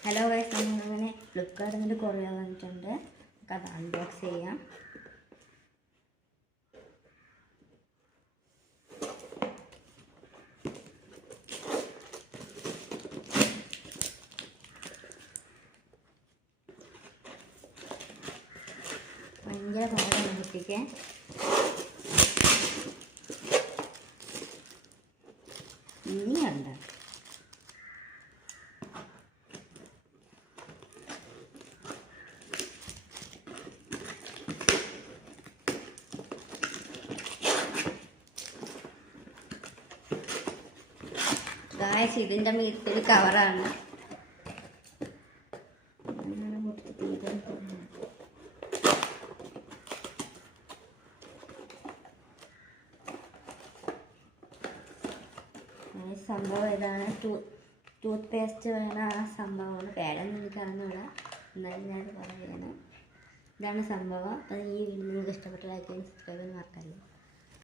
Hello guys, നമ്മളങ്ങനെ ഫ്ലിപ്കാർട്ടിൽ നിന്ന് കൊറിയർ വന്നിട്ടുണ്ട്. നമുക്കത് അൺബോക്സ് ചെയ്യാം. ഭയങ്കര പാടാണ് കുട്ടിക്ക്. ഇനിയുണ്ട്. ഗായ്സ്, ഇതിൻ്റെ മീത്തൊരു കവറാണ്. സംഭവം ഇതാണ്. ടൂത്ത് പേസ്റ്റ് വേണ ആ സംഭവമാണ്. പേരൊന്നും എനിക്കറിഞ്ഞൂട, എന്നാലും ഞാൻ പറയുകയാണ്. ഇതാണ് സംഭവം. അത് ഈ വീഡിയോ നിങ്ങൾക്ക് ഇഷ്ടപ്പെട്ട ലൈക്ക് ചെയ്യാൻ സബ്സ്ക്രൈബ് ചെയ്യാൻ മറക്കല്ലേ.